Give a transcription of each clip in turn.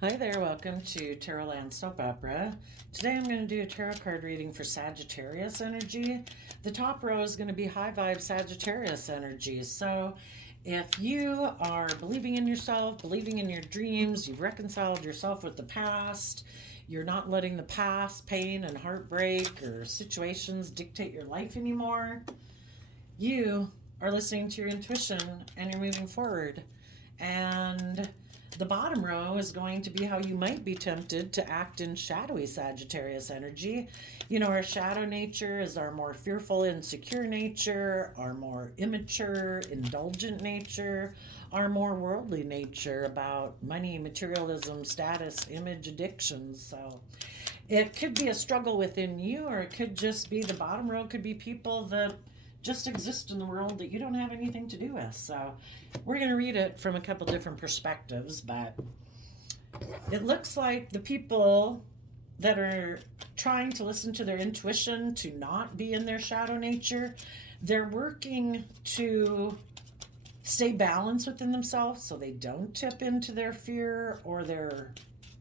Hi there, welcome to Tarot Land Soap Opera. Today I'm going to do a tarot card reading for Sagittarius energy. The top row is going to be high vibe Sagittarius energy. So if you are believing in yourself, believing in your dreams, you've reconciled yourself with the past, you're not letting the past pain and heartbreak or situations dictate your life anymore, you are listening to your intuition and you're moving forward. And the bottom row is going to be how you might be tempted to act in shadowy Sagittarius energy. You know, our shadow nature is our more fearful, insecure nature, our more immature, indulgent nature, our more worldly nature about money, materialism, status, image, addictions. So it could be a struggle within you, or it could just be the bottom row, could be people that just exist in the world that you don't have anything to do with. So we're going to read it from a couple different perspectives, but it looks like the people that are trying to listen to their intuition to not be in their shadow nature, they're working to stay balanced within themselves so they don't tip into their fear or their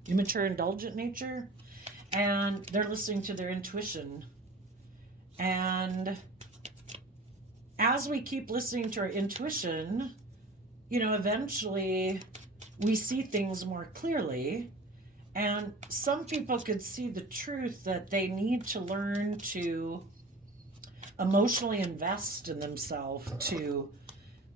immature indulgent nature, and they're listening to their intuition. And as we keep listening to our intuition, you know, eventually we see things more clearly. And some people could see the truth that they need to learn to emotionally invest in themselves, to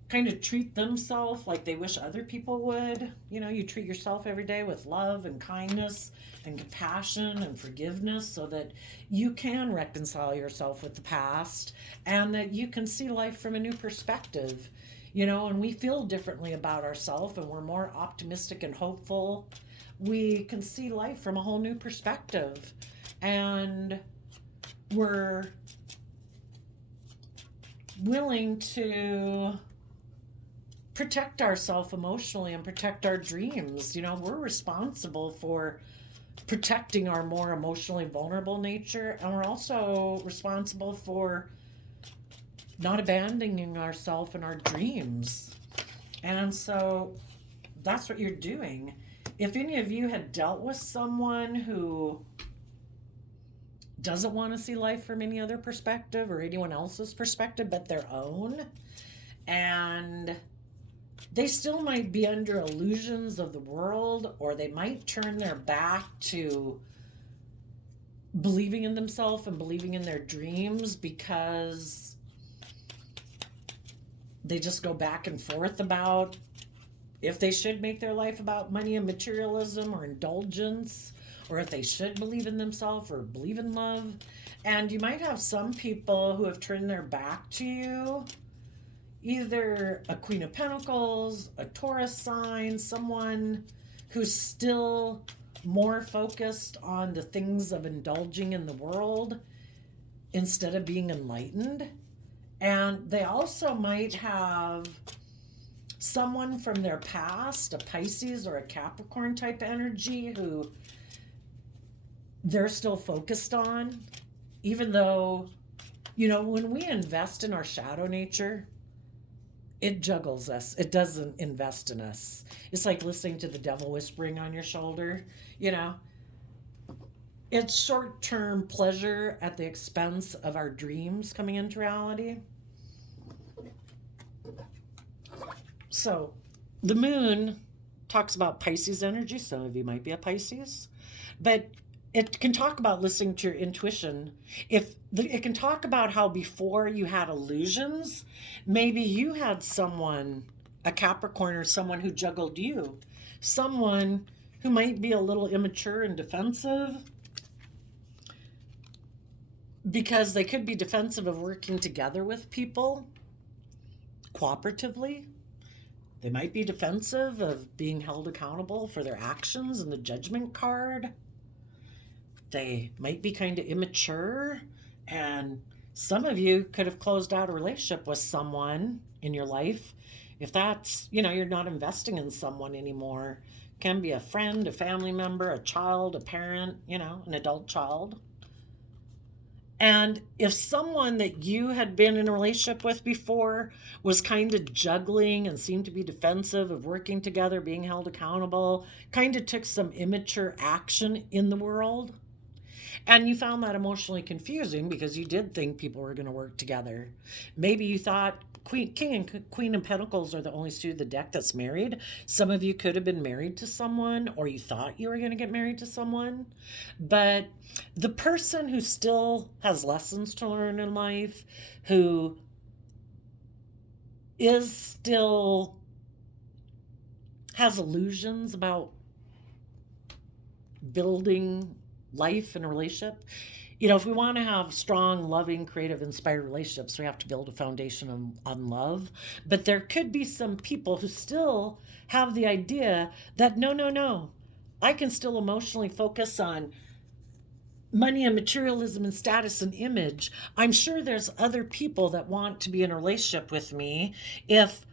kind of treat themselves like they wish other people would. You know, you treat yourself every day with love and kindness and compassion and forgiveness so that you can reconcile yourself with the past and that you can see life from a new perspective. You know, and we feel differently about ourselves and we're more optimistic and hopeful. We can see life from a whole new perspective. And we're willing to protect ourselves emotionally and protect our dreams. You know, we're responsible for protecting our more emotionally vulnerable nature, and we're also responsible for not abandoning ourselves and our dreams. And so that's what you're doing. If any of you had dealt with someone who doesn't want to see life from any other perspective or anyone else's perspective but their own, and they still might be under illusions of the world, or they might turn their back to believing in themselves and believing in their dreams because they just go back and forth about if they should make their life about money and materialism or indulgence, or if they should believe in themselves or believe in love. And you might have some people who have turned their back to you, either a Queen of Pentacles, a Taurus sign, someone who's still more focused on the things of indulging in the world instead of being enlightened. And they also might have someone from their past, a Pisces or a Capricorn type energy, who they're still focused on, even though, you know, when we invest in our shadow nature, it juggles us. It doesn't invest in us. It's like listening to the devil whispering on your shoulder, you know. It's short-term pleasure at the expense of our dreams coming into reality. So, the moon talks about Pisces energy. Some of you might be a Pisces, but it can talk about listening to your intuition. It can talk about how before you had illusions, maybe you had someone, a Capricorn, or someone who juggled you, someone who might be a little immature and defensive, because they could be defensive of working together with people cooperatively. They might be defensive of being held accountable for their actions in the judgment card. They might be kind of immature, and some of you could have closed out a relationship with someone in your life. If that's, you know, you're not investing in someone anymore, it can be a friend, a family member, a child, a parent, you know, an adult child. And if someone that you had been in a relationship with before was kind of juggling and seemed to be defensive of working together, being held accountable, kind of took some immature action in the world, and you found that emotionally confusing because you did think people were going to work together. Maybe you thought King and Queen of Pentacles are the only suit of the deck that's married. Some of you could have been married to someone, or you thought you were going to get married to someone. But the person who still has lessons to learn in life, who is still has illusions about building life and a relationship. If we want to have strong, loving, creative, inspired relationships, we have to build a foundation on love. But there could be some people who still have the idea that no, I can still emotionally focus on money and materialism and status and image. I'm sure there's other people that want to be in a relationship with me. If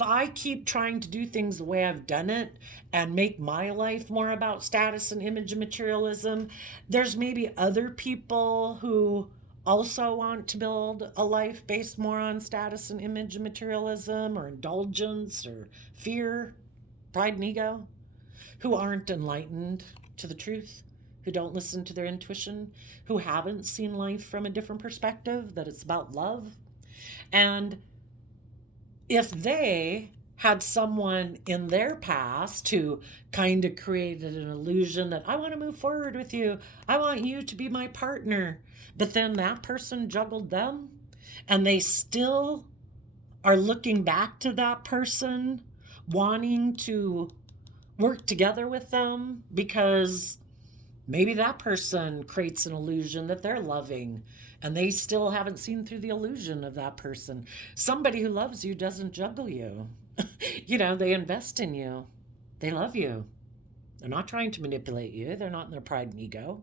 I keep trying to do things the way I've done it and make my life more about status and image and materialism, there's maybe other people who also want to build a life based more on status and image and materialism, or indulgence, or fear, pride and ego, who aren't enlightened to the truth, who don't listen to their intuition, who haven't seen life from a different perspective, that it's about love. And if they had someone in their past who kind of created an illusion that I want to move forward with you, I want you to be my partner, but then that person juggled them, and they still are looking back to that person, wanting to work together with them because maybe that person creates an illusion that they're loving, and they still haven't seen through the illusion of that person. Somebody who loves you doesn't juggle you. They invest in you. They love you. They're not trying to manipulate you. They're not in their pride and ego.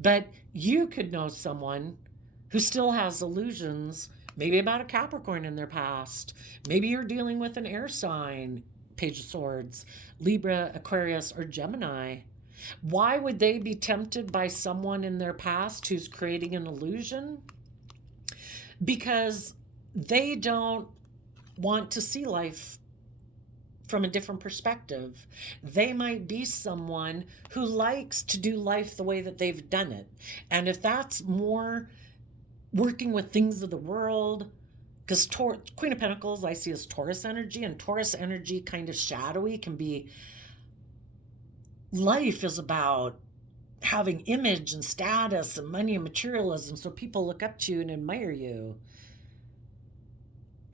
But you could know someone who still has illusions, maybe about a Capricorn in their past. Maybe you're dealing with an air sign, Page of Swords, Libra, Aquarius, or Gemini. Why would they be tempted by someone in their past who's creating an illusion? Because they don't want to see life from a different perspective. They might be someone who likes to do life the way that they've done it. And if that's more working with things of the world, because Queen of Pentacles I see as Taurus energy, and Taurus energy kind of shadowy, can be life is about having image and status and money and materialism, so people look up to you and admire you.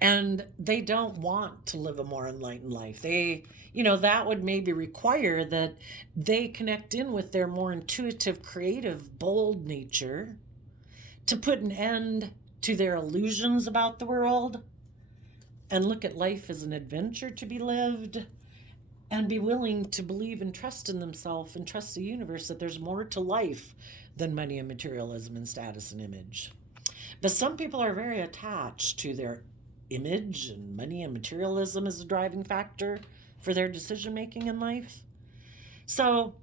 And they don't want to live a more enlightened life. That would maybe require that they connect in with their more intuitive, creative, bold nature to put an end to their illusions about the world and look at life as an adventure to be lived, and be willing to believe and trust in themselves and trust the universe that there's more to life than money and materialism and status and image. But some people are very attached to their image, and money and materialism as a driving factor for their decision making in life. So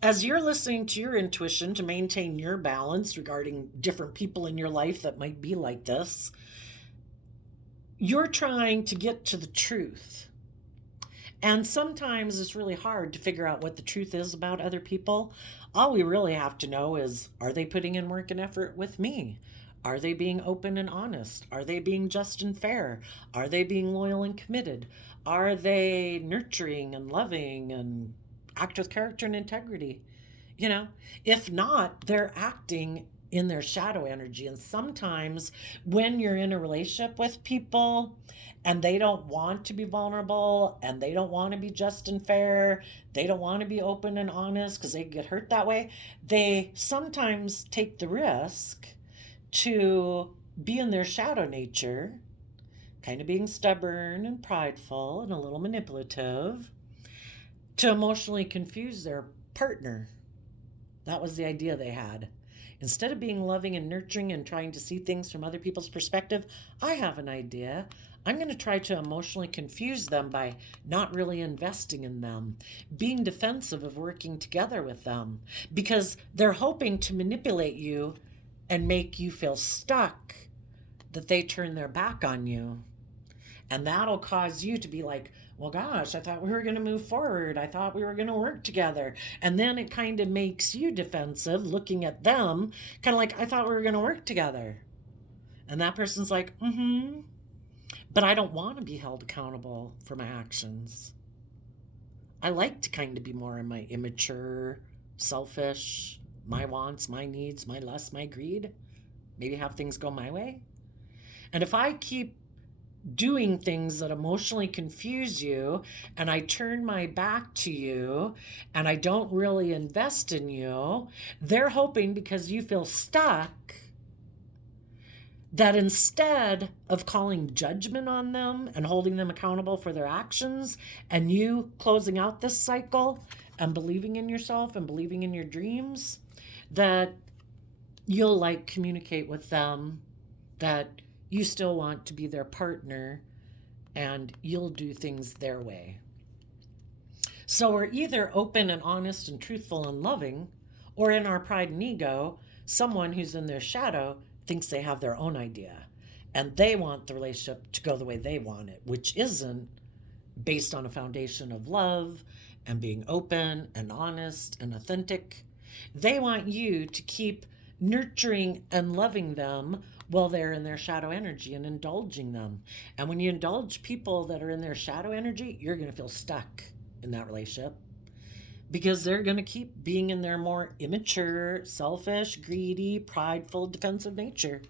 as you're listening to your intuition to maintain your balance regarding different people in your life that might be like this, you're trying to get to the truth. And sometimes it's really hard to figure out what the truth is about other people. All we really have to know is, are they putting in work and effort with me? Are they being open and honest? Are they being just and fair? Are they being loyal and committed? Are they nurturing and loving and act with character and integrity? If not, they're acting in their shadow energy. And sometimes when you're in a relationship with people and they don't want to be vulnerable, and they don't want to be just and fair, they don't want to be open and honest because they get hurt that way, they sometimes take the risk to be in their shadow nature, kind of being stubborn and prideful and a little manipulative, to emotionally confuse their partner. That was the idea they had. Instead of being loving and nurturing and trying to see things from other people's perspective, I have an idea. I'm going to try to emotionally confuse them by not really investing in them, being defensive of working together with them, because they're hoping to manipulate you and make you feel stuck that they turn their back on you. And that'll cause you to be like, well, gosh, I thought we were going to move forward. I thought we were going to work together. And then it kind of makes you defensive, looking at them, kind of like, I thought we were going to work together. And that person's like, but I don't want to be held accountable for my actions. I like to kind of be more in my immature, selfish, my wants, my needs, my lust, my greed. Maybe have things go my way. And if I keep doing things that emotionally confuse you, and I turn my back to you, and I don't really invest in you, they're hoping, because you feel stuck, that instead of calling judgment on them and holding them accountable for their actions, and you closing out this cycle and believing in yourself and believing in your dreams, that you'll like communicate with them that you still want to be their partner and you'll do things their way. So we're either open and honest and truthful and loving, or in our pride and ego, someone who's in their shadow thinks they have their own idea and they want the relationship to go the way they want it, which isn't based on a foundation of love and being open and honest and authentic. They want you to keep nurturing and loving them while they're in their shadow energy and indulging them. And when you indulge people that are in their shadow energy, you're going to feel stuck in that relationship because they're going to keep being in their more immature, selfish, greedy, prideful, defensive nature.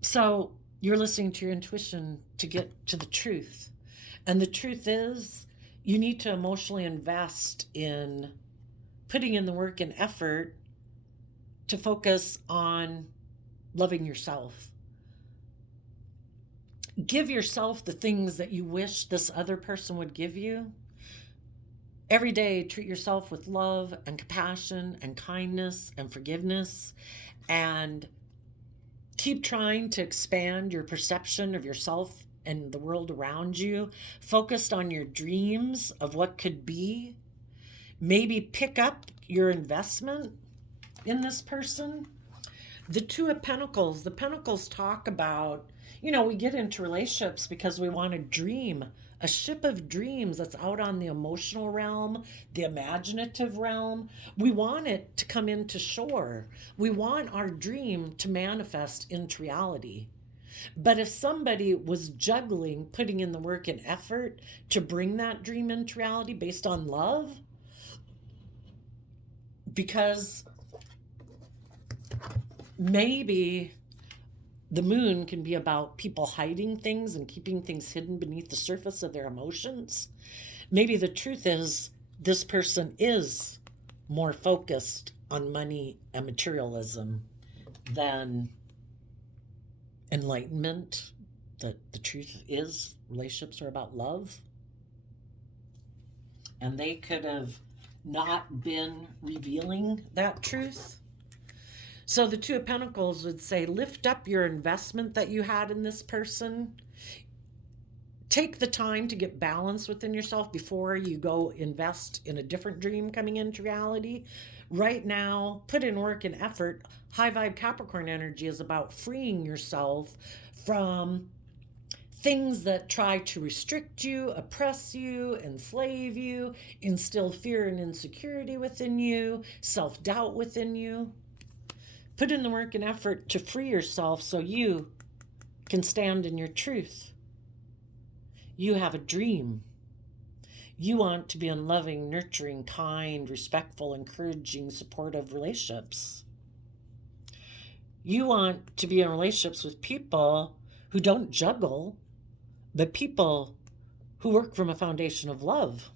So you're listening to your intuition to get to the truth. And the truth is, you need to emotionally invest in putting in the work and effort to focus on loving yourself. Give yourself the things that you wish this other person would give you. Every day, treat yourself with love and compassion and kindness and forgiveness, and keep trying to expand your perception of yourself and the world around you, focused on your dreams of what could be. Maybe pick up your investment in this person. The Two of Pentacles, the Pentacles talk about, we get into relationships because we want to dream, a ship of dreams that's out on the emotional realm, the imaginative realm. We want it to come into shore. We want our dream to manifest into reality. But if somebody was juggling, putting in the work and effort to bring that dream into reality based on love, because maybe the moon can be about people hiding things and keeping things hidden beneath the surface of their emotions. Maybe the truth is this person is more focused on money and materialism than enlightenment. The truth is relationships are about love. And they could have not been revealing that truth. So the Two of Pentacles would say, lift up your investment that you had in this person. Take the time to get balance within yourself before you go invest in a different dream coming into reality. Right now, put in work and effort. High vibe Capricorn energy is about freeing yourself from things that try to restrict you, oppress you, enslave you, instill fear and insecurity within you, self-doubt within you. Put in the work and effort to free yourself so you can stand in your truth. You have a dream. You want to be in loving, nurturing, kind, respectful, encouraging, supportive relationships. You want to be in relationships with people who don't juggle, but people who work from a foundation of love,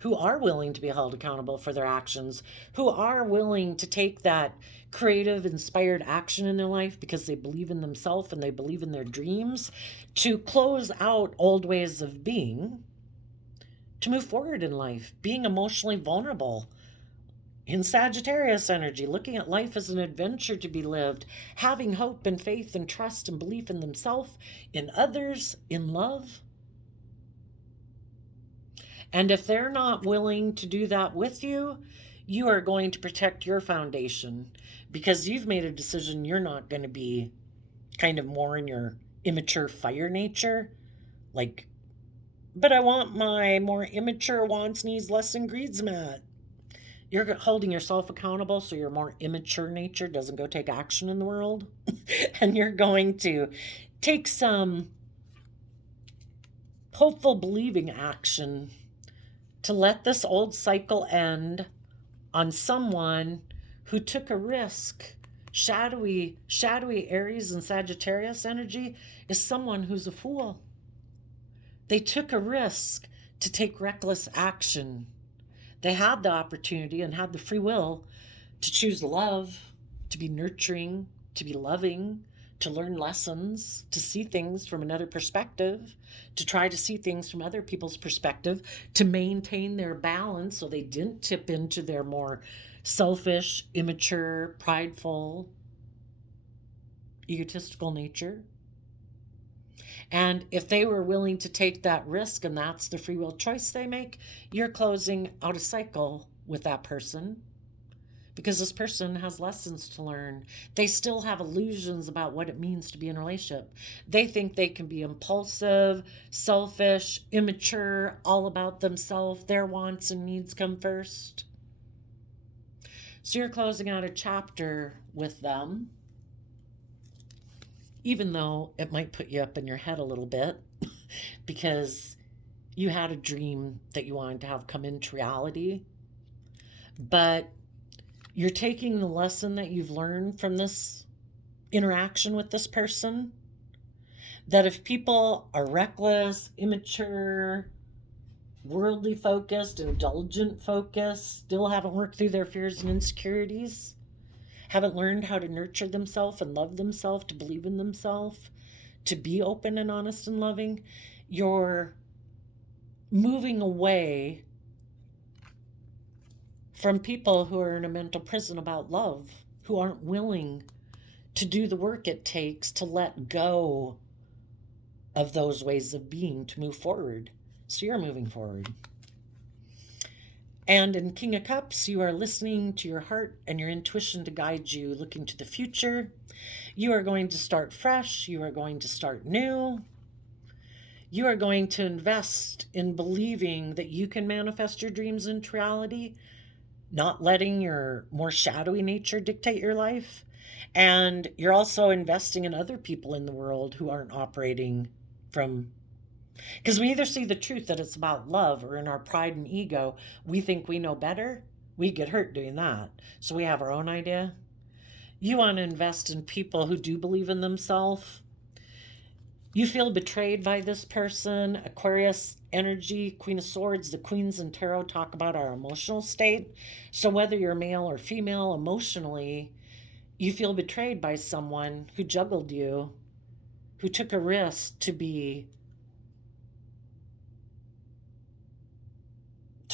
who are willing to be held accountable for their actions, who are willing to take that creative, inspired action in their life because they believe in themselves and they believe in their dreams, to close out old ways of being, to move forward in life, being emotionally vulnerable. In Sagittarius energy, looking at life as an adventure to be lived, having hope and faith and trust and belief in themselves, in others, in love. And if they're not willing to do that with you, you are going to protect your foundation because you've made a decision you're not going to be kind of more in your immature fire nature. Like, but I want my more immature wants, needs, less, and greeds met. You're holding yourself accountable so your more immature nature doesn't go take action in the world. And you're going to take some hopeful, believing action to let this old cycle end on someone who took a risk. Shadowy Aries and Sagittarius energy is someone who's a fool. They took a risk to take reckless action. They had the opportunity and had the free will to choose love, to be nurturing, to be loving, to learn lessons, to see things from another perspective, to try to see things from other people's perspective, to maintain their balance so they didn't tip into their more selfish, immature, prideful, egotistical nature. And if they were willing to take that risk, and that's the free will choice they make, you're closing out a cycle with that person because this person has lessons to learn. They still have illusions about what it means to be in a relationship. They think they can be impulsive, selfish, immature, all about themselves. Their wants and needs come first. So you're closing out a chapter with them, even though it might put you up in your head a little bit because you had a dream that you wanted to have come into reality. But you're taking the lesson that you've learned from this interaction with this person, that if people are reckless, immature, worldly focused, indulgent focused, still haven't worked through their fears and insecurities, haven't learned how to nurture themselves and love themselves, to believe in themselves, to be open and honest and loving, you're moving away from people who are in a mental prison about love, who aren't willing to do the work it takes to let go of those ways of being to move forward. So you're moving forward. And in King of Cups, you are listening to your heart and your intuition to guide you, looking to the future. You are going to start fresh. You are going to start new. You are going to invest in believing that you can manifest your dreams into reality, not letting your more shadowy nature dictate your life. And you're also investing in other people in the world who aren't operating from, because we either see the truth that it's about love, or in our pride and ego, we think we know better. We get hurt doing that. So we have our own idea. You want to invest in people who do believe in themselves. You feel betrayed by this person. Aquarius energy, Queen of Swords, the Queens in Tarot talk about our emotional state. So whether you're male or female, emotionally, you feel betrayed by someone who juggled you, who took a risk to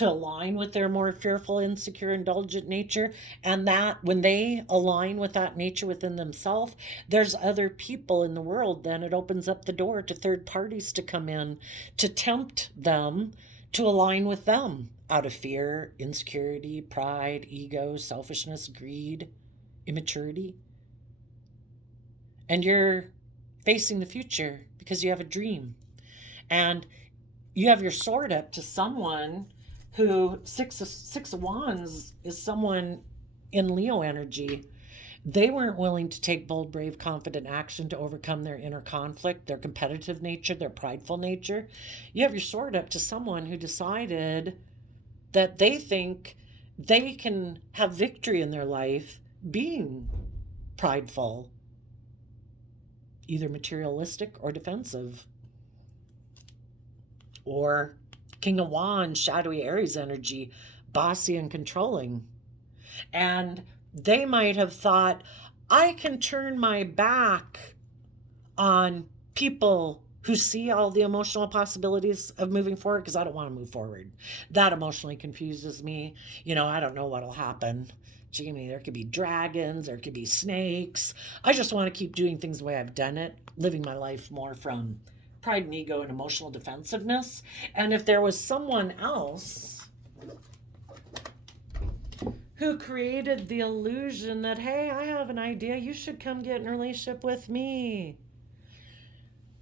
align with their more fearful, insecure, indulgent nature. And that when they align with that nature within themselves, there's other people in the world. Then it opens up the door to third parties to come in to tempt them to align with them out of fear, insecurity, pride, ego, selfishness, greed, immaturity. And you're facing the future because you have a dream. And you have your sword up to someone who, Six of Wands is someone in Leo energy. They weren't willing to take bold, brave, confident action to overcome their inner conflict, their competitive nature, their prideful nature. You have your sword up to someone who decided that they think they can have victory in their life being prideful, either materialistic or defensive. Or King of Wands, shadowy Aries energy, bossy and controlling. And they might have thought, I can turn my back on people who see all the emotional possibilities of moving forward because I don't want to move forward. That emotionally confuses me. I don't know what'll happen. Jamie, there could be dragons, there could be snakes. I just want to keep doing things the way I've done it, living my life more from pride and ego and emotional defensiveness. And if there was someone else who created the illusion that, hey, I have an idea, you should come get in a relationship with me.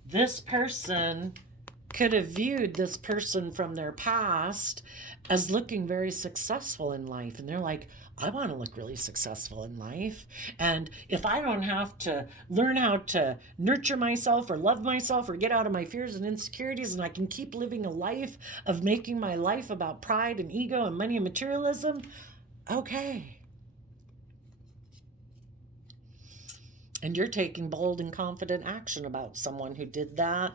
This person could have viewed this person from their past as looking very successful in life. And they're like, I want to look really successful in life. And if I don't have to learn how to nurture myself or love myself or get out of my fears and insecurities, and I can keep living a life of making my life about pride and ego and money and materialism, okay. And you're taking bold and confident action about someone who did that.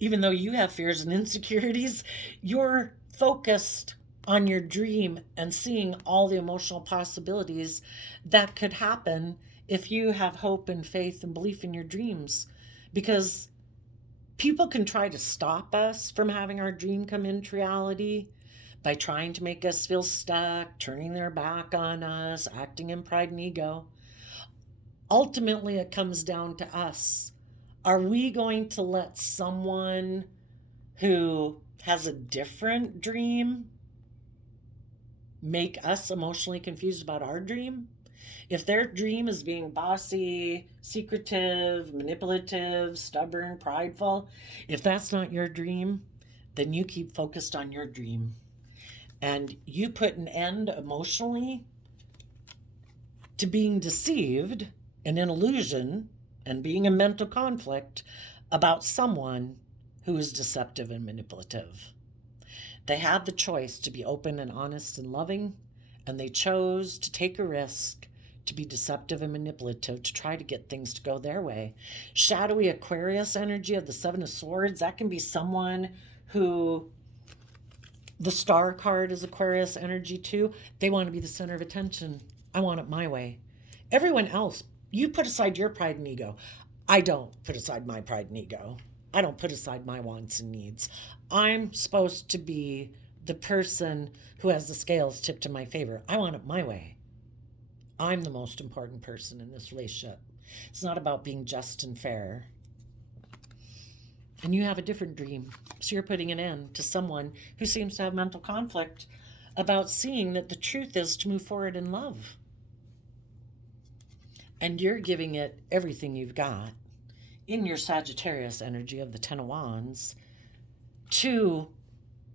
Even though you have fears and insecurities, you're focused on your dream and seeing all the emotional possibilities that could happen if you have hope and faith and belief in your dreams. Because people can try to stop us from having our dream come into reality by trying to make us feel stuck, turning their back on us, acting in pride and ego. Ultimately, it comes down to us. Are we going to let someone who has a different dream make us emotionally confused about our dream? If their dream is being bossy, secretive, manipulative, stubborn, prideful, if that's not your dream, then you keep focused on your dream. And you put an end emotionally to being deceived and in illusion and being in mental conflict about someone who is deceptive and manipulative. They had the choice to be open and honest and loving, and they chose to take a risk to be deceptive and manipulative to try to get things to go their way. Shadowy Aquarius energy of the Seven of Swords, that can be someone who, the Star card is Aquarius energy too. They want to be the center of attention. I want it my way. Everyone else, you put aside your pride and ego. I don't put aside my pride and ego. I don't put aside my wants and needs. I'm supposed to be the person who has the scales tipped in my favor. I want it my way. I'm the most important person in this relationship. It's not about being just and fair. And you have a different dream. So you're putting an end to someone who seems to have mental conflict about seeing that the truth is to move forward in love. And you're giving it everything you've got in your Sagittarius energy of the Ten of Wands to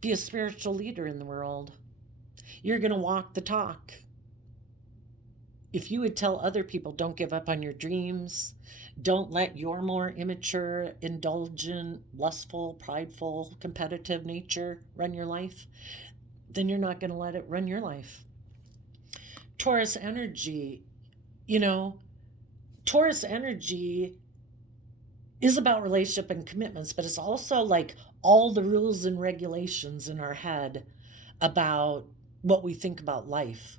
be a spiritual leader in the world. You're going to walk the talk. If you would tell other people, don't give up on your dreams, don't let your more immature, indulgent, lustful, prideful, competitive nature run your life, then you're not going to let it run your life. Taurus energy, Taurus energy is about relationship and commitments, but it's also like all the rules and regulations in our head about what we think about life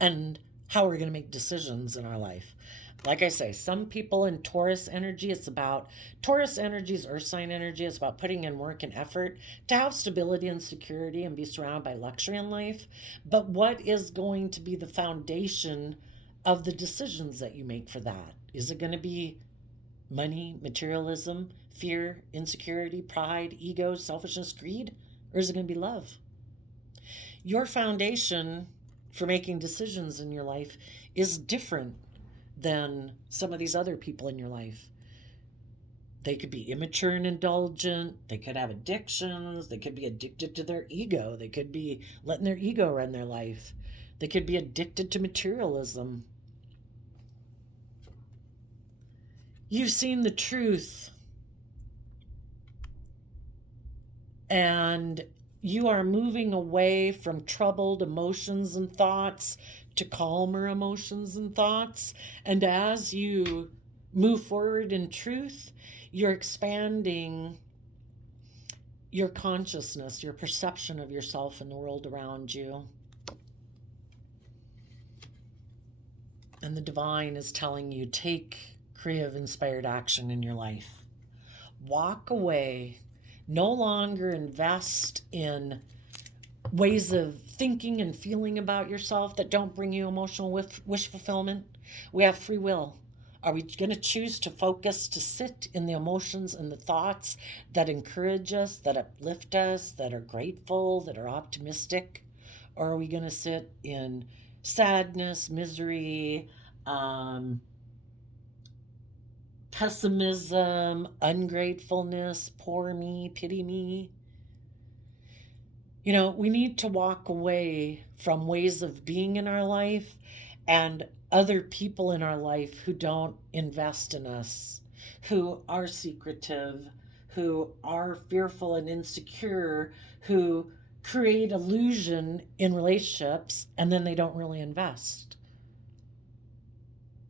and how we're going to make decisions in our life. Like I say, some people in Taurus energy, Taurus energy is earth sign energy. It's about putting in work and effort to have stability and security and be surrounded by luxury in life. But what is going to be the foundation of the decisions that you make for that? Is it going to be money, materialism, fear, insecurity, pride, ego, selfishness, greed? Or is it going to be love? Your foundation for making decisions in your life is different than some of these other people in your life. They could be immature and indulgent. They could have addictions. They could be addicted to their ego. They could be letting their ego run their life. They could be addicted to materialism. You've seen the truth, and you are moving away from troubled emotions and thoughts to calmer emotions and thoughts. And as you move forward in truth, you're expanding your consciousness, your perception of yourself and the world around you. And the divine is telling you, take creative, inspired action in your life. Walk away. No longer invest in ways of thinking and feeling about yourself that don't bring you emotional wish fulfillment. We have free will. Are we going to choose to focus, to sit in the emotions and the thoughts that encourage us, that uplift us, that are grateful, that are optimistic? Or are we going to sit in sadness, misery, pessimism, ungratefulness, poor me, pity me? We need to walk away from ways of being in our life and other people in our life who don't invest in us, who are secretive, who are fearful and insecure, who create illusion in relationships and then they don't really invest.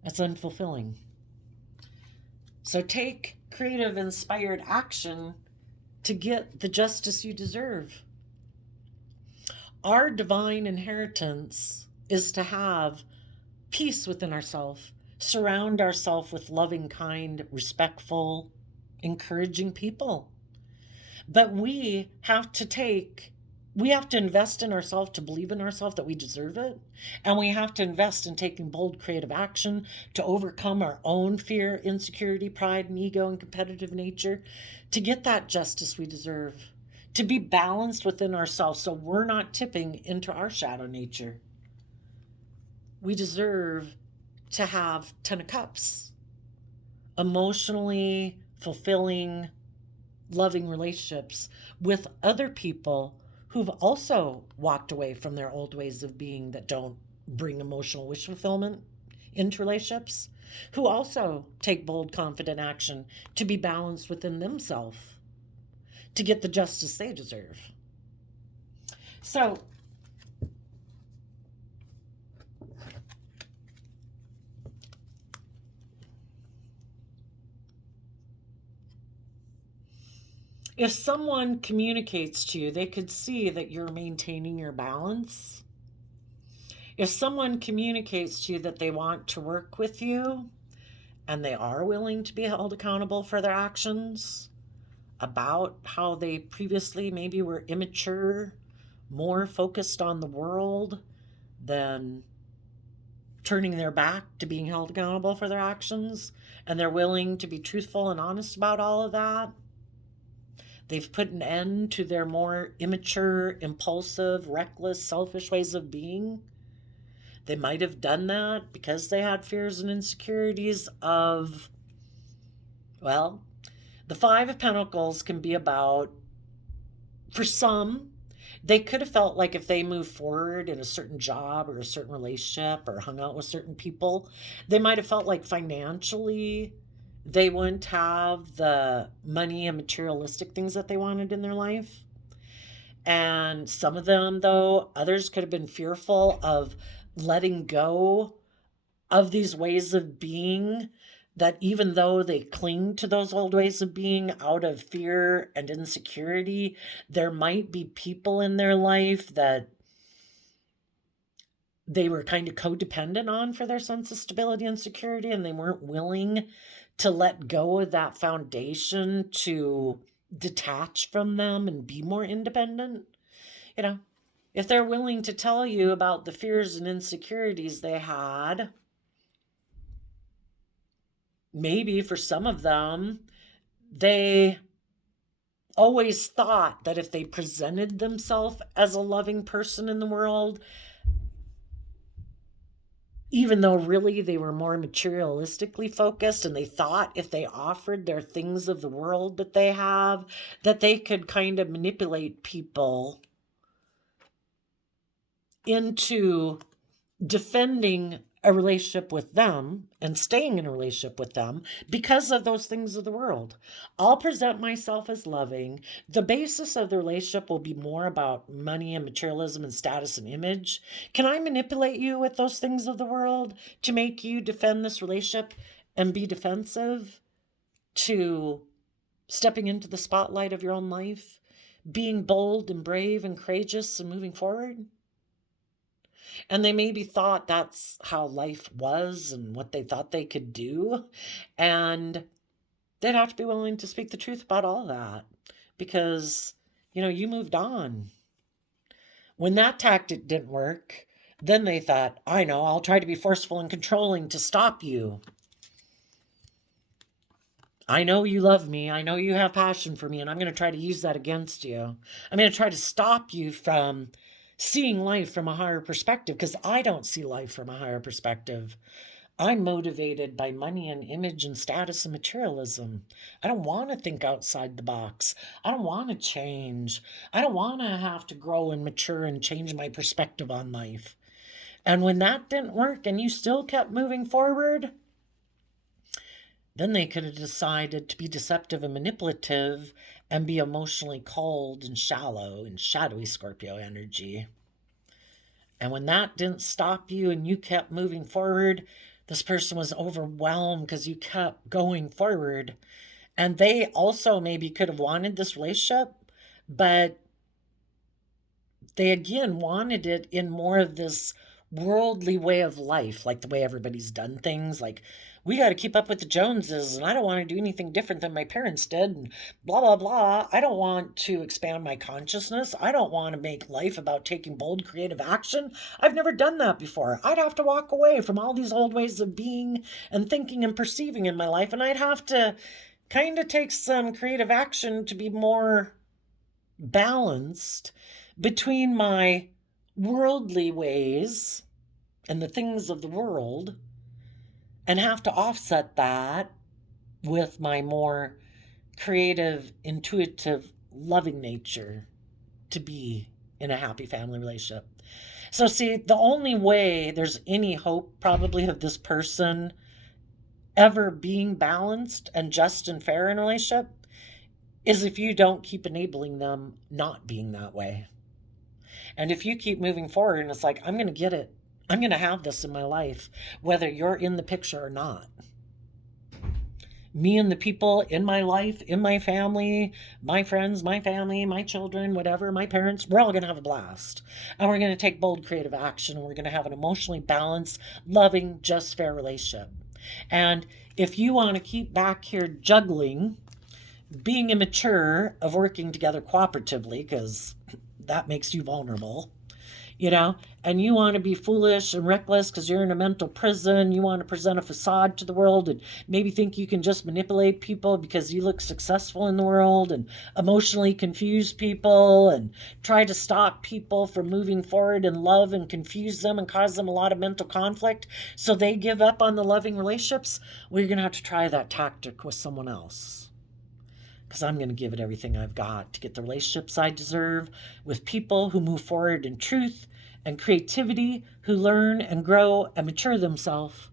That's unfulfilling. So take creative, inspired action to get the justice you deserve. Our divine inheritance is to have peace within ourselves, surround ourselves with loving, kind, respectful, encouraging people. But we have to invest in ourselves to believe in ourselves that we deserve it. And we have to invest in taking bold, creative action to overcome our own fear, insecurity, pride, and ego, and competitive nature to get that justice we deserve, to be balanced within ourselves so we're not tipping into our shadow nature. We deserve to have 10 of Cups, emotionally fulfilling, loving relationships with other people who've also walked away from their old ways of being that don't bring emotional wish fulfillment into relationships, who also take bold, confident action to be balanced within themselves, to get the justice they deserve. So, if someone communicates to you, they could see that you're maintaining your balance. If someone communicates to you that they want to work with you and they are willing to be held accountable for their actions, about how they previously maybe were immature, more focused on the world than turning their back to being held accountable for their actions, and they're willing to be truthful and honest about all of that, they've put an end to their more immature, impulsive, reckless, selfish ways of being. They might have done that because they had fears and insecurities of, well, the Five of Pentacles can be about, for some, they could have felt like if they moved forward in a certain job or a certain relationship or hung out with certain people, they might have felt like financially they wouldn't have the money and materialistic things that they wanted in their life. And some of them, though, others could have been fearful of letting go of these ways of being, that even though they cling to those old ways of being out of fear and insecurity, there might be people in their life that they were kind of codependent on for their sense of stability and security, and they weren't willing to let go of that foundation to detach from them and be more independent. If they're willing to tell you about the fears and insecurities they had, maybe for some of them, they always thought that if they presented themselves as a loving person in the world, even though really they were more materialistically focused, and they thought if they offered their things of the world that they have, that they could kind of manipulate people into defending a relationship with them and staying in a relationship with them because of those things of the world. I'll present myself as loving. The basis of the relationship will be more about money and materialism and status and image. Can I manipulate you with those things of the world to make you defend this relationship and be defensive to stepping into the spotlight of your own life, being bold and brave and courageous and moving forward? And they maybe thought that's how life was and what they thought they could do. And they'd have to be willing to speak the truth about all that because, you moved on. When that tactic didn't work, then they thought, I know, I'll try to be forceful and controlling to stop you. I know you love me. I know you have passion for me, and I'm going to try to use that against you. I'm going to try to stop you from seeing life from a higher perspective, because I don't see life from a higher perspective. I'm motivated by money and image and status and materialism. I don't want to think outside the box. I don't want to change. I don't want to have to grow and mature and change my perspective on life. And when that didn't work and you still kept moving forward, then they could have decided to be deceptive and manipulative and be emotionally cold and shallow and shadowy Scorpio energy. And when that didn't stop you and you kept moving forward, this person was overwhelmed because you kept going forward. And they also maybe could have wanted this relationship, but they again wanted it in more of this worldly way of life, like the way everybody's done things. Like, we got to keep up with the Joneses, and I don't want to do anything different than my parents did, and blah, blah, blah. I don't want to expand my consciousness. I don't want to make life about taking bold, creative action. I've never done that before. I'd have to walk away from all these old ways of being and thinking and perceiving in my life, and I'd have to kind of take some creative action to be more balanced between my worldly ways and the things of the world, and have to offset that with my more creative, intuitive, loving nature to be in a happy family relationship. So see, the only way there's any hope probably of this person ever being balanced and just and fair in a relationship is if you don't keep enabling them not being that way. And if you keep moving forward and it's like, I'm going to get it, I'm going to have this in my life, whether you're in the picture or not. Me and the people in my life, in my family, my friends, my family, my children, whatever, my parents, we're all going to have a blast. And we're going to take bold creative action. And we're going to have an emotionally balanced, loving, just, fair relationship. And if you want to keep back here juggling, being immature of working together cooperatively, because that makes you vulnerable, and you want to be foolish and reckless because you're in a mental prison. You want to present a facade to the world and maybe think you can just manipulate people because you look successful in the world, and emotionally confuse people and try to stop people from moving forward in love and confuse them and cause them a lot of mental conflict so they give up on the loving relationships. Well, you're going to have to try that tactic with someone else, because I'm going to give it everything I've got to get the relationships I deserve with people who move forward in truth and creativity, who learn and grow and mature themselves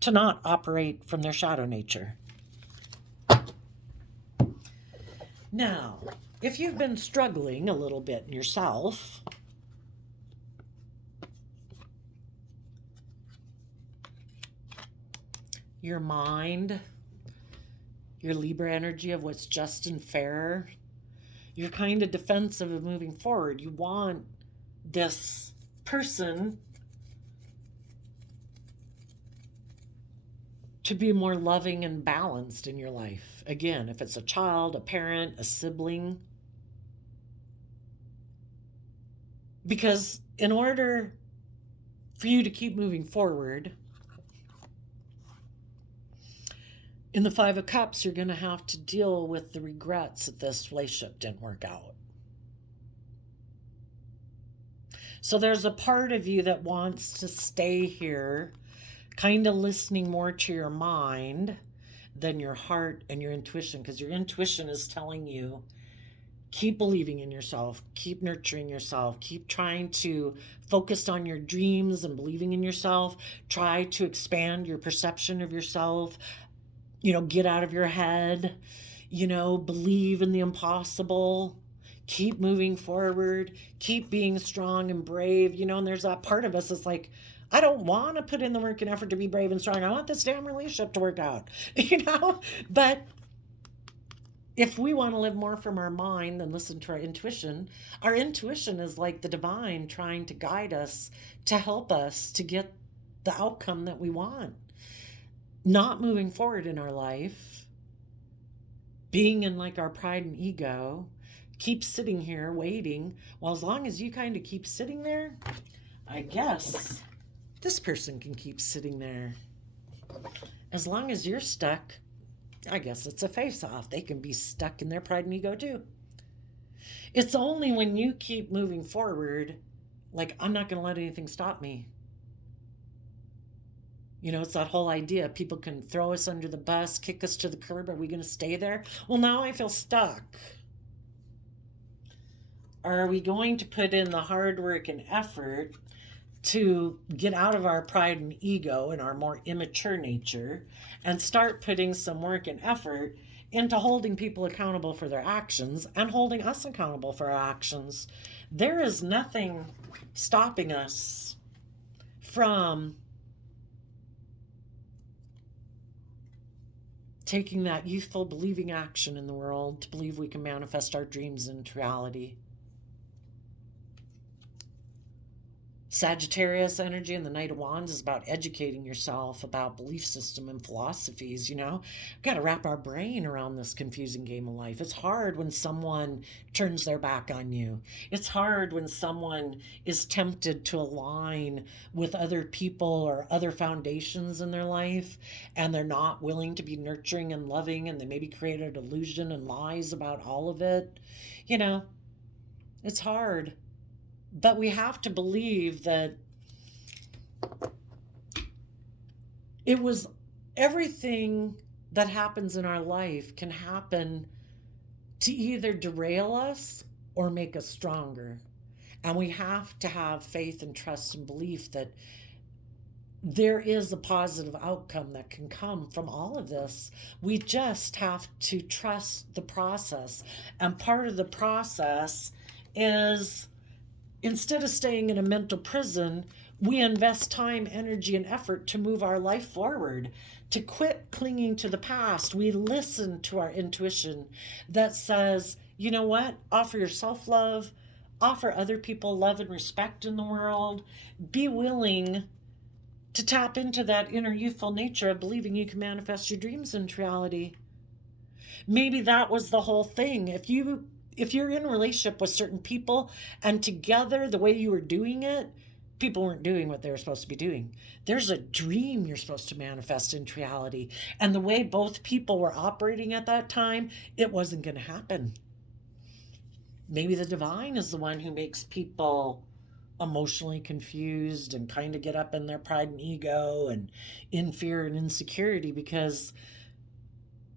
to not operate from their shadow nature. Now, if you've been struggling a little bit in yourself, your mind, your Libra energy of what's just and fair, you're kind of defensive of moving forward. You want this person to be more loving and balanced in your life. Again, if it's a child, a parent, a sibling. Because in order for you to keep moving forward, in the Five of Cups, you're going to have to deal with the regrets that this relationship didn't work out. So there's a part of you that wants to stay here, kind of listening more to your mind than your heart and your intuition, because your intuition is telling you, keep believing in yourself, keep nurturing yourself, keep trying to focus on your dreams and believing in yourself, try to expand your perception of yourself, get out of your head, believe in the impossible, keep moving forward, keep being strong and brave, and there's that part of us that's like, I don't want to put in the work and effort to be brave and strong. I want this damn relationship to work out, but if we want to live more from our mind than listen to our intuition is like the divine trying to guide us, to help us to get the outcome that we want. Not moving forward in our life, being in like our pride and ego, keep sitting here waiting. Well, as long as you kind of keep sitting there, I guess this person can keep sitting there. As long as you're stuck, I guess it's a face-off. They can be stuck in their pride and ego too. It's only when you keep moving forward Like, I'm not going to let anything stop me. You know, it's that whole idea. People can throw us under the bus, kick us to the curb. Are we going to stay there? Well, now I feel stuck. Are we going to put in the hard work and effort to get out of our pride and ego and our more immature nature and start putting some work and effort into holding people accountable for their actions and holding us accountable for our actions? There is nothing stopping us from taking that youthful believing action in the world to believe we can manifest our dreams into reality. Sagittarius energy and the Knight of Wands is about educating yourself about belief system and philosophies, you know. We've got to wrap our brain around this confusing game of life. It's hard when someone turns their back on you. It's hard when someone is tempted to align with other people or other foundations in their life, and they're not willing to be nurturing and loving, and they maybe create a delusion and lies about all of it. You know, it's hard. But we have to believe that it was everything that happens in our life can happen to either derail us or make us stronger. And we have to have faith and trust and belief that there is a positive outcome that can come from all of this. We just have to trust the process. And part of the process is, instead of staying in a mental prison, we invest time, energy, and effort to move our life forward, to quit clinging to the past. We listen to our intuition that says, you know what? Offer yourself love, offer other people love and respect in the world. Be willing to tap into that inner youthful nature of believing you can manifest your dreams into reality. Maybe that was the whole thing. If you're in a relationship with certain people and together the way you were doing it, people weren't doing what they were supposed to be doing. There's a dream you're supposed to manifest into reality. And the way both people were operating at that time, it wasn't going to happen. Maybe the divine is the one who makes people emotionally confused and kind of get up in their pride and ego and in fear and insecurity, because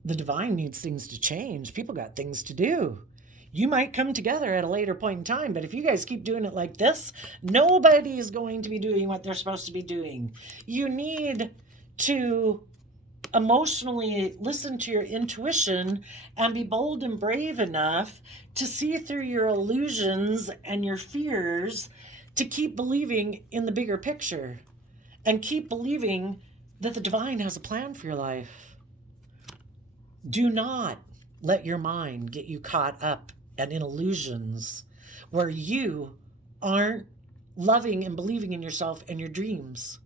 the divine needs things to change. People got things to do. You might come together at a later point in time, but if you guys keep doing it like this, nobody is going to be doing what they're supposed to be doing. You need to emotionally listen to your intuition and be bold and brave enough to see through your illusions and your fears, to keep believing in the bigger picture and keep believing that the divine has a plan for your life. Do not let your mind get you caught up and in illusions where you aren't loving and believing in yourself and your dreams.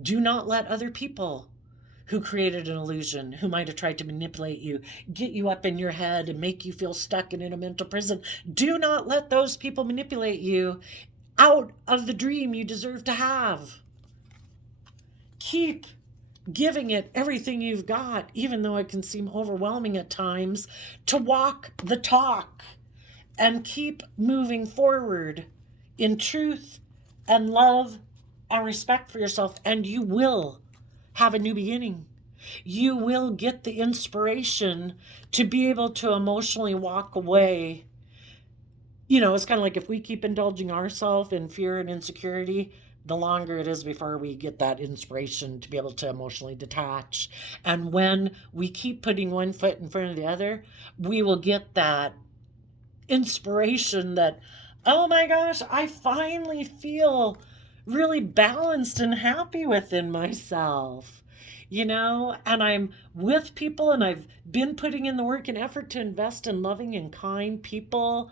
Do not let other people who created an illusion, who might have tried to manipulate you, get you up in your head and make you feel stuck and in a mental prison. Do not let those people manipulate you out of the dream you deserve to have. Keep giving it everything you've got, even though it can seem overwhelming at times, to walk the talk and keep moving forward in truth and love and respect for yourself, and you will have a new beginning. You will get the inspiration to be able to emotionally walk away. You know, it's kind of like if we keep indulging ourselves in fear and insecurity, the longer it is before we get that inspiration to be able to emotionally detach. And when we keep putting one foot in front of the other, we will get that inspiration that, oh my gosh, I finally feel really balanced and happy within myself. You know, and I'm with people, and I've been putting in the work and effort to invest in loving and kind people,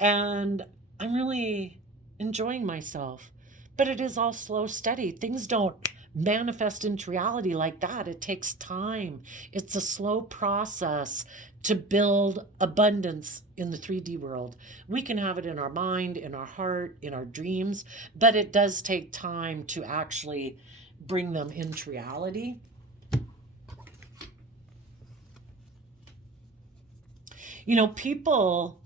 and I'm really enjoying myself. But it is all slow, steady. Things don't manifest into reality like that. It takes time. It's a slow process to build abundance in the 3D world. We can have it in our mind, in our heart, in our dreams, but it does take time to actually bring them into reality. You know, people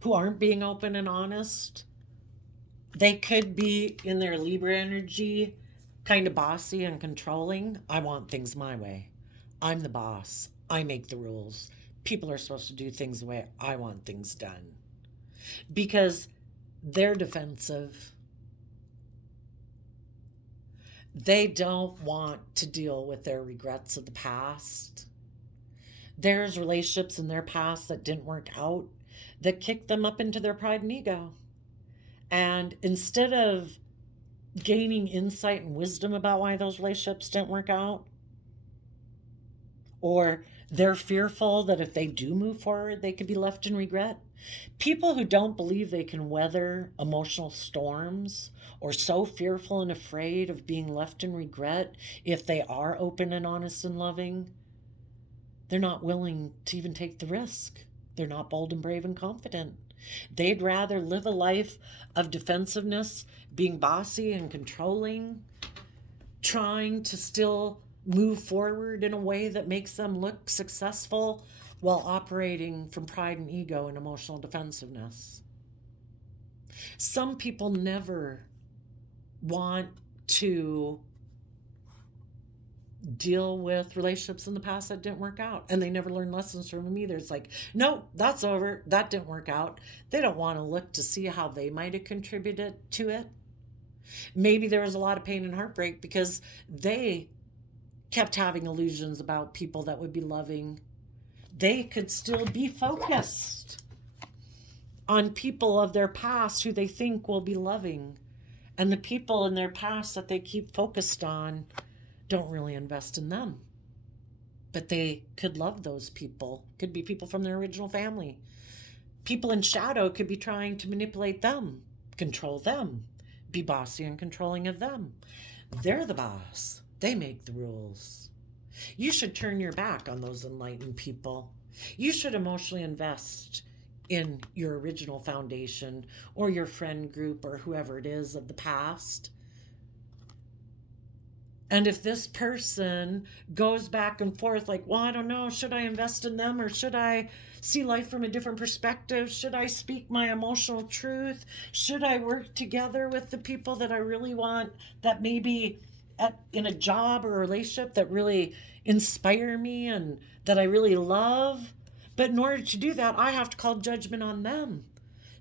who aren't being open and honest They could be in their Libra energy, kind of bossy and controlling. I want things my way. I'm the boss. I make the rules. People are supposed to do things the way I want things done. Because they're defensive. They don't want to deal with their regrets of the past. There's relationships in their past that didn't work out that kicked them up into their pride and ego. And instead of gaining insight and wisdom about why those relationships didn't work out, or they're fearful that if they do move forward, they could be left in regret. People who don't believe they can weather emotional storms or so fearful and afraid of being left in regret if they are open and honest and loving, they're not willing to even take the risk. They're not bold and brave and confident. They'd rather live a life of defensiveness, being bossy and controlling, trying to still move forward in a way that makes them look successful while operating from pride and ego and emotional defensiveness. Some people never want to deal with relationships in the past that didn't work out, and they never learn lessons from them either. It's like, no, that's over, that didn't work out. They don't want to look to see how they might have contributed to it. Maybe there was a lot of pain and heartbreak because they kept having illusions about people that would be loving. They could still be focused on people of their past who they think will be loving, and the people in their past that they keep focused on don't really invest in them. But they could love those people. Could be people from their original family. People in shadow could be trying to manipulate them, control them, be bossy and controlling of them. They're the boss. They make the rules. You should turn your back on those enlightened people. You should emotionally invest in your original foundation or your friend group or whoever it is of the past. And if this person goes back and forth like, well, I don't know, should I invest in them or should I see life from a different perspective? Should I speak my emotional truth? Should I work together with the people that I really want, that maybe in a job or a relationship that really inspire me and that I really love? But in order to do that, I have to call judgment on them.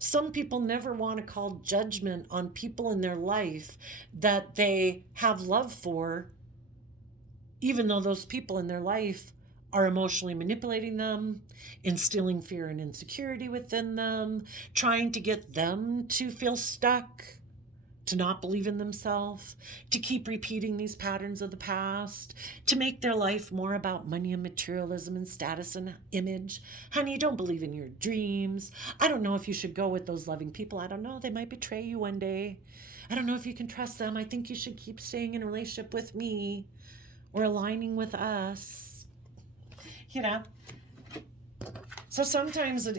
Some people never want to call judgment on people in their life that they have love for, even though those people in their life are emotionally manipulating them, instilling fear and insecurity within them, trying to get them to feel stuck, to not believe in themselves, to keep repeating these patterns of the past, to make their life more about money and materialism and status and image. Honey, don't believe in your dreams. I don't know if you should go with those loving people. I don't know. They might betray you one day. I don't know if you can trust them. I think you should keep staying in a relationship with me or aligning with us. You know? So sometimes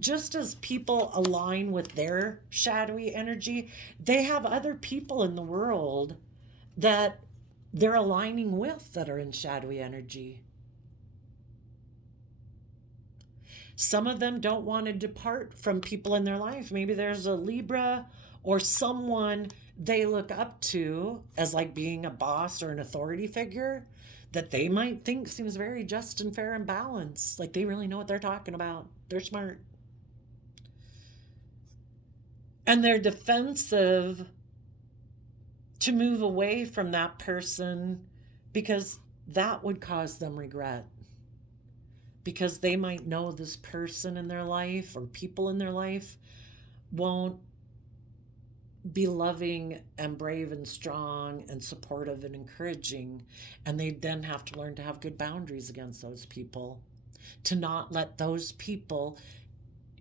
just as people align with their shadowy energy, they have other people in the world that they're aligning with that are in shadowy energy. Some of them don't want to depart from people in their life. Maybe there's a Libra or someone they look up to as like being a boss or an authority figure that they might think seems very just and fair and balanced. Like they really know what they're talking about. They're smart. And they're defensive to move away from that person because that would cause them regret. Because they might know this person in their life or people in their life won't be loving and brave and strong and supportive and encouraging. And they then have to learn to have good boundaries against those people, to not let those people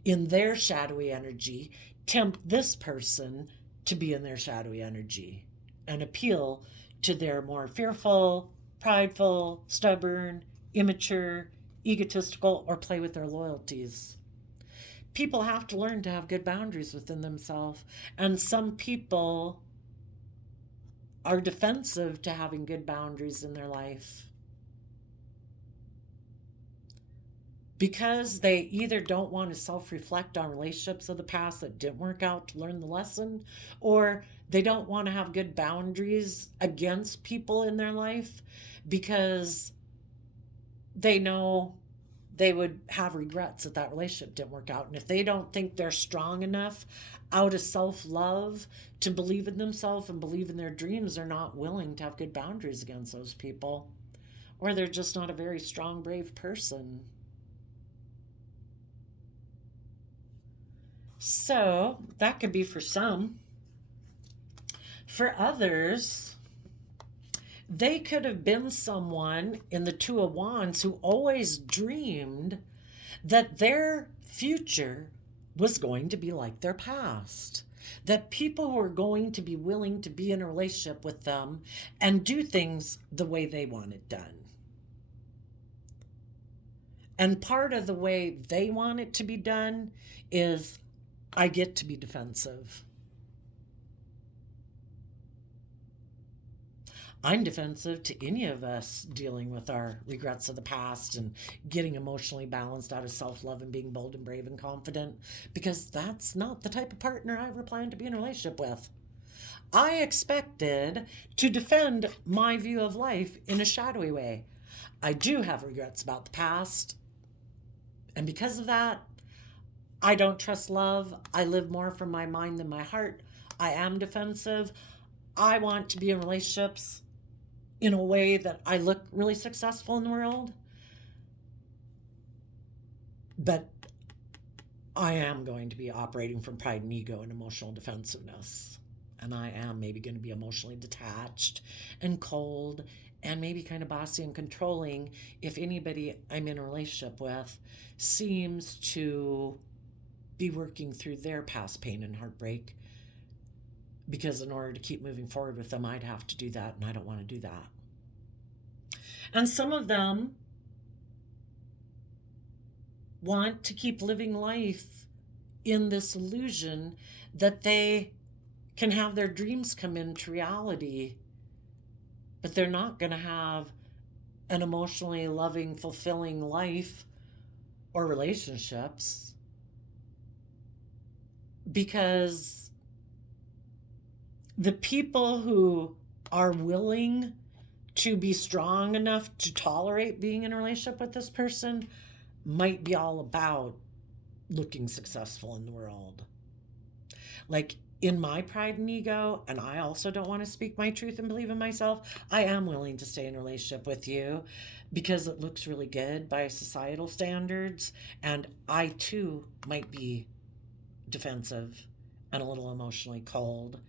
in their shadowy energy tempt this person to be in their shadowy energy and appeal to their more fearful, prideful, stubborn, immature, egotistical, or play with their loyalties. People have to learn to have good boundaries within themselves, and some people are defensive to having good boundaries in their life. because they either don't want to self-reflect on relationships of the past that didn't work out to learn the lesson, or they don't want to have good boundaries against people in their life because they know they would have regrets that that relationship didn't work out. And if they don't think they're strong enough out of self-love to believe in themselves and believe in their dreams, they're not willing to have good boundaries against those people, or they're just not a very strong, brave person. So that could be for some. For others, they could have been someone in the Two of Wands who always dreamed that their future was going to be like their past, that people were going to be willing to be in a relationship with them and do things the way they want it done. And part of the way they want it to be done is, I get to be defensive. I'm defensive to any of us dealing with our regrets of the past and getting emotionally balanced out of self-love and being bold and brave and confident, because that's not the type of partner I ever planned to be in a relationship with. I expected to defend my view of life in a shadowy way. I do have regrets about the past, and because of that, I don't trust love. I live more from my mind than my heart. I am defensive. I want to be in relationships in a way that I look really successful in the world. But I am going to be operating from pride and ego and emotional defensiveness. And I am maybe going to be emotionally detached and cold and maybe kind of bossy and controlling if anybody I'm in a relationship with seems to be working through their past pain and heartbreak, because in order to keep moving forward with them, I'd have to do that, and I don't want to do that. And some of them want to keep living life in this illusion that they can have their dreams come into reality, but they're not going to have an emotionally loving, fulfilling life or relationships, because the people who are willing to be strong enough to tolerate being in a relationship with this person might be all about looking successful in the world. Like in my pride and ego, and I also don't want to speak my truth and believe in myself, I am willing to stay in a relationship with you because it looks really good by societal standards, and I too might be defensive and a little emotionally cold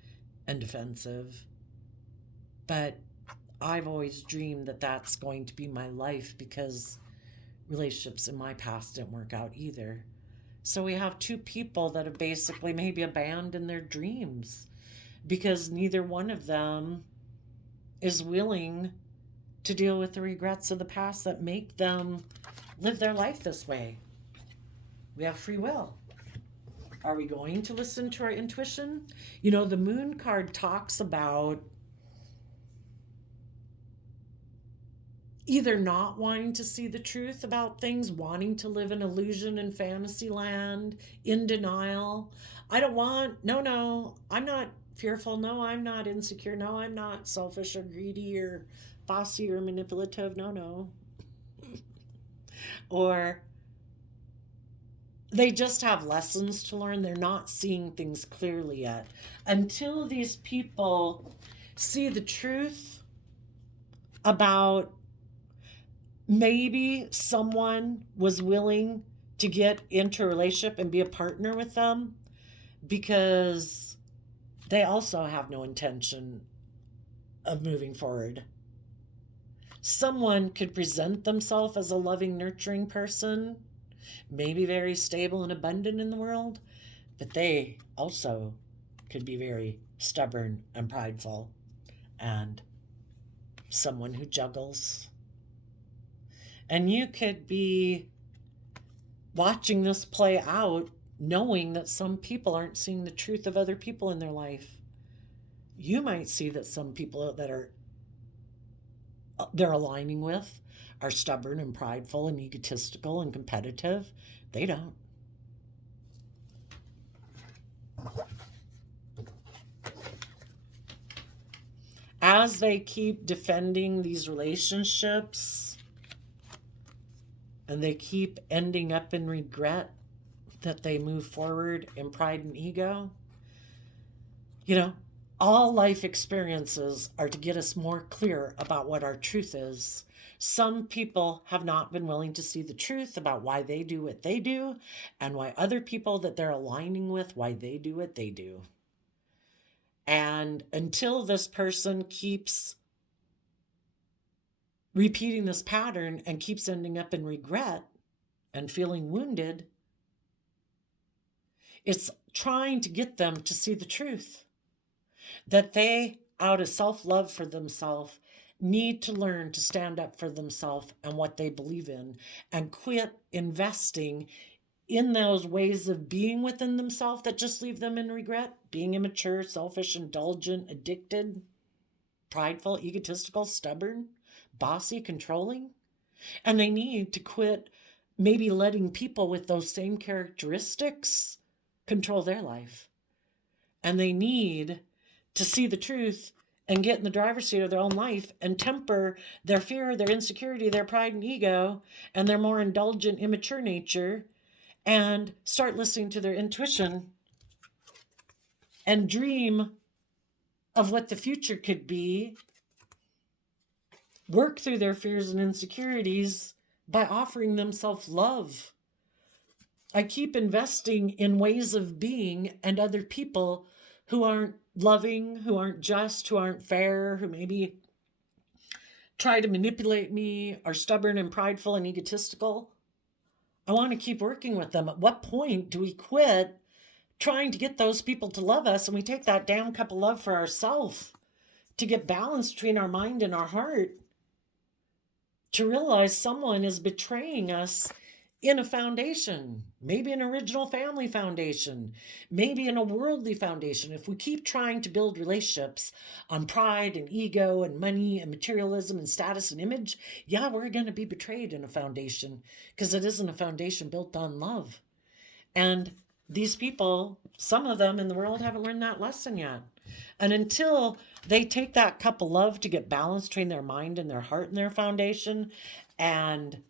and defensive. But I've always dreamed that that's going to be my life because relationships in my past didn't work out either. So we have two people that have basically maybe abandoned their dreams because neither one of them is willing to deal with the regrets of the past that make them live their life this way. We have free will. Are we going to listen to our intuition? You know, the moon card talks about either not wanting to see the truth about things, wanting to live in illusion and fantasy land, in denial. No, I'm not fearful. No, I'm not insecure. No, I'm not selfish or greedy or bossy or manipulative. No. Or they just have lessons to learn. They're not seeing things clearly yet. Until these people see the truth about maybe someone was willing to get into a relationship and be a partner with them because they also have no intention of moving forward. Someone could present themselves as a loving, nurturing person, maybe very stable and abundant in the world, but they also could be very stubborn and prideful and someone who juggles. And you could be watching this play out knowing that some people aren't seeing the truth of other people in their life. You might see that some people that are they're aligning with are stubborn and prideful and egotistical and competitive. They don't. As they keep defending these relationships and they keep ending up in regret that they move forward in pride and ego, all life experiences are to get us more clear about what our truth is. Some people have not been willing to see the truth about why they do what they do and why other people that they're aligning with, why they do what they do. And until this person keeps repeating this pattern and keeps ending up in regret and feeling wounded, it's trying to get them to see the truth. That they, out of self-love for themselves, need to learn to stand up for themselves and what they believe in and quit investing in those ways of being within themselves that just leave them in regret, being immature, selfish, indulgent, addicted, prideful, egotistical, stubborn, bossy, controlling. And they need to quit maybe letting people with those same characteristics control their life. And they need to see the truth and get in the driver's seat of their own life and temper their fear, their insecurity, their pride and ego, and their more indulgent, immature nature, and start listening to their intuition and dream of what the future could be, work through their fears and insecurities by offering them self-love. I keep investing in ways of being and other people who aren't loving, who aren't just, who aren't fair, who maybe try to manipulate me, are stubborn and prideful and egotistical. I want to keep working with them. At what point do we quit trying to get those people to love us and we take that damn cup of love for ourselves to get balance between our mind and our heart, to realize someone is betraying us in a foundation, maybe an original family foundation, maybe in a worldly foundation. If we keep trying to build relationships on pride and ego and money and materialism and status and image, yeah, we're going to be betrayed in a foundation because it isn't a foundation built on love. And these people, some of them in the world, haven't learned that lesson yet. And until they take that cup of love to get balance between their mind and their heart and their foundation and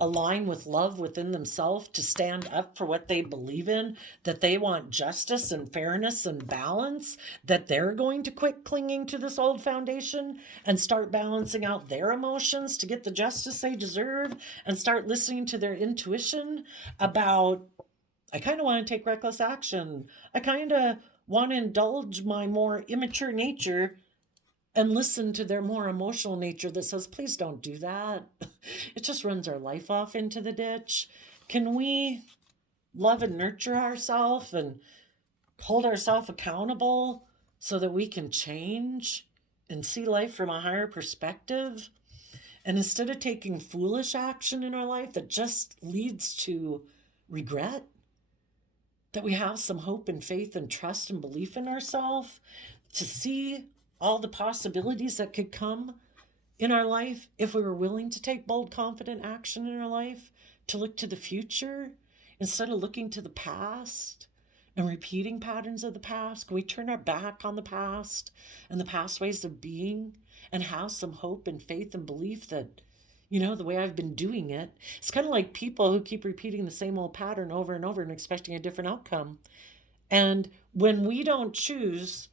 align with love within themselves to stand up for what they believe in, that they want justice and fairness and balance, that they're going to quit clinging to this old foundation and start balancing out their emotions to get the justice they deserve and start listening to their intuition about, I kind of want to take reckless action. I kind of want to indulge my more immature nature and listen to their more emotional nature that says, please don't do that. It just runs our life off into the ditch. Can we love and nurture ourselves and hold ourselves accountable so that we can change and see life from a higher perspective? And instead of taking foolish action in our life that just leads to regret, that we have some hope and faith and trust and belief in ourselves to see all the possibilities that could come in our life if we were willing to take bold, confident action in our life, to look to the future instead of looking to the past and repeating patterns of the past. Can we turn our back on the past and the past ways of being and have some hope and faith and belief that, the way I've been doing it? It's kind of like people who keep repeating the same old pattern over and over and expecting a different outcome. And when we don't choose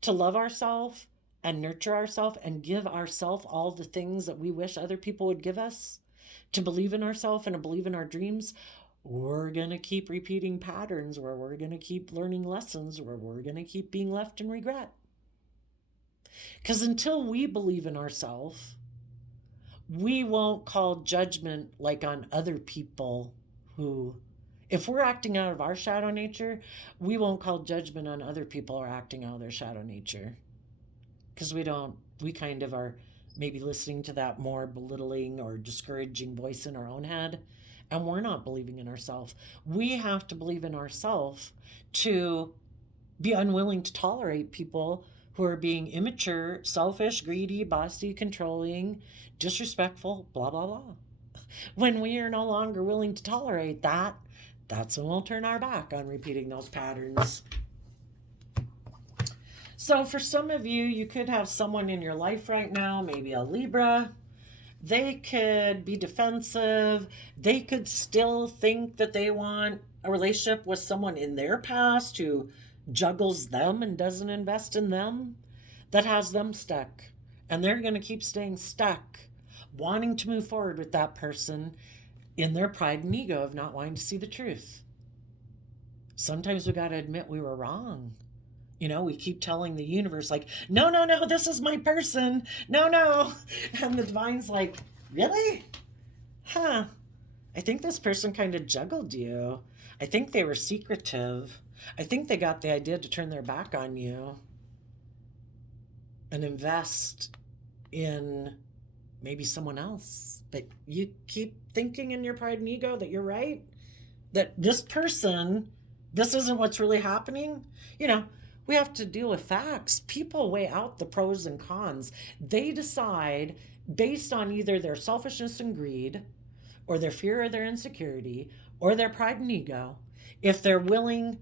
to love ourselves and nurture ourselves and give ourselves all the things that we wish other people would give us, to believe in ourselves and to believe in our dreams, we're going to keep repeating patterns where we're going to keep learning lessons where we're going to keep being left in regret. Because until we believe in ourselves, we won't call judgment like on other people who, if we're acting out of our shadow nature, we won't call judgment on other people who are acting out of their shadow nature. Because we kind of are maybe listening to that more belittling or discouraging voice in our own head. And we're not believing in ourselves. We have to believe in ourselves to be unwilling to tolerate people who are being immature, selfish, greedy, bossy, controlling, disrespectful, blah, blah, blah. When we are no longer willing to tolerate that, that's when we'll turn our back on repeating those patterns. So for some of you, you could have someone in your life right now, maybe a Libra. They could be defensive. They could still think that they want a relationship with someone in their past who juggles them and doesn't invest in them, that has them stuck. And they're going to keep staying stuck, wanting to move forward with that person in their pride and ego of not wanting to see the truth. Sometimes we got to admit we were wrong. You know, we keep telling the universe, like, no, no, no, this is my person. No, no. And the divine's like, really? Huh. I think this person kind of juggled you. I think they were secretive. I think they got the idea to turn their back on you and invest in maybe someone else. But you keep thinking in your pride and ego that you're right, that this person, this isn't what's really happening. You know, we have to deal with facts. People weigh out the pros and cons. They decide based on either their selfishness and greed, or their fear or their insecurity, or their pride and ego, if they're willing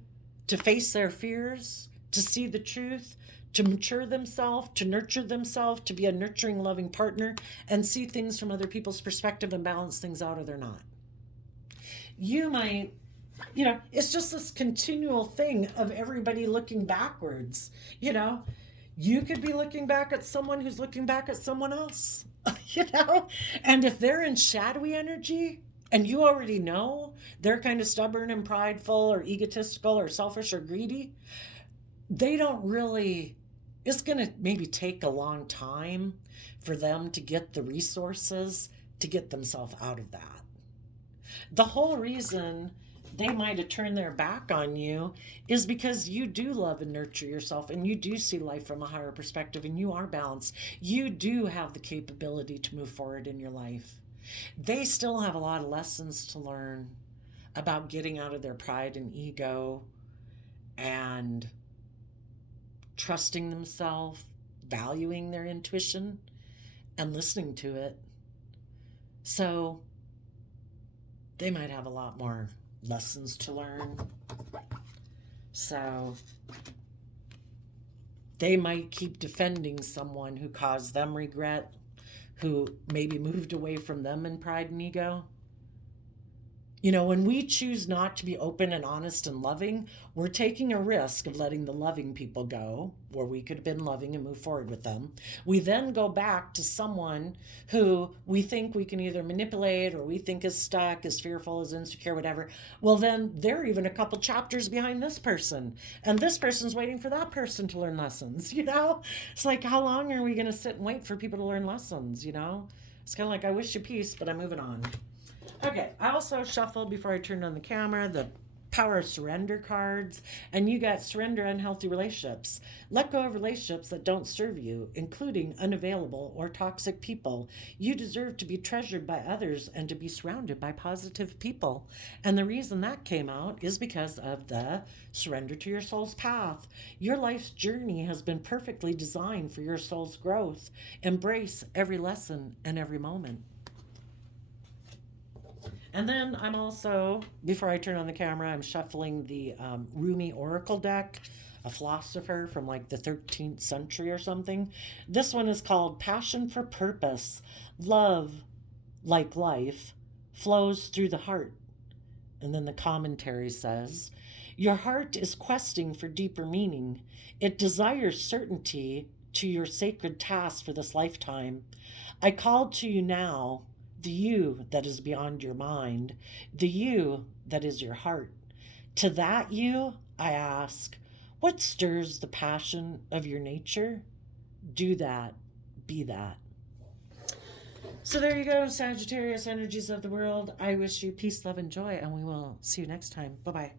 to face their fears, to see the truth, to mature themselves, to nurture themselves, to be a nurturing, loving partner, and see things from other people's perspective and balance things out, or they're not. You might, you know, it's just this continual thing of everybody looking backwards. You know, you could be looking back at someone who's looking back at someone else, you know, and if they're in shadowy energy and you already know they're kind of stubborn and prideful or egotistical or selfish or greedy, they don't really, it's going to maybe take a long time for them to get the resources to get themselves out of that. The whole reason they might have turned their back on you is because you do love and nurture yourself, and you do see life from a higher perspective, and you are balanced. You do have the capability to move forward in your life. They still have a lot of lessons to learn about getting out of their pride and ego and trusting themselves, valuing their intuition, and listening to it. So they might have a lot more lessons to learn. So they might keep defending someone who caused them regret, who maybe moved away from them in pride and ego. You know, when we choose not to be open and honest and loving, we're taking a risk of letting the loving people go, where we could have been loving and move forward with them. We then go back to someone who we think we can either manipulate, or we think is stuck, is fearful, is insecure, whatever. Well, then they're even a couple chapters behind this person. And this person's waiting for that person to learn lessons, you know? It's like, how long are we going to sit and wait for people to learn lessons, you know? It's kind of like, I wish you peace, but I'm moving on. Okay, I also shuffled, before I turned on the camera, the Power of Surrender cards, and you got surrender unhealthy relationships. Let go of relationships that don't serve you, including unavailable or toxic people. You deserve to be treasured by others and to be surrounded by positive people. And the reason that came out is because of the surrender to your soul's path. Your life's journey has been perfectly designed for your soul's growth. Embrace every lesson and every moment. And then I'm also, before I turn on the camera, I'm shuffling the Rumi Oracle deck, a philosopher from like the 13th century or something. This one is called Passion for Purpose. Love, like life, flows through the heart. And then the commentary says, your heart is questing for deeper meaning. It desires certainty to your sacred task for this lifetime. I call to you now, the you that is beyond your mind, the you that is your heart. To that you, I ask, what stirs the passion of your nature? Do that, be that. So there you go, Sagittarius energies of the world. I wish you peace, love, and joy, and we will see you next time. Bye-bye.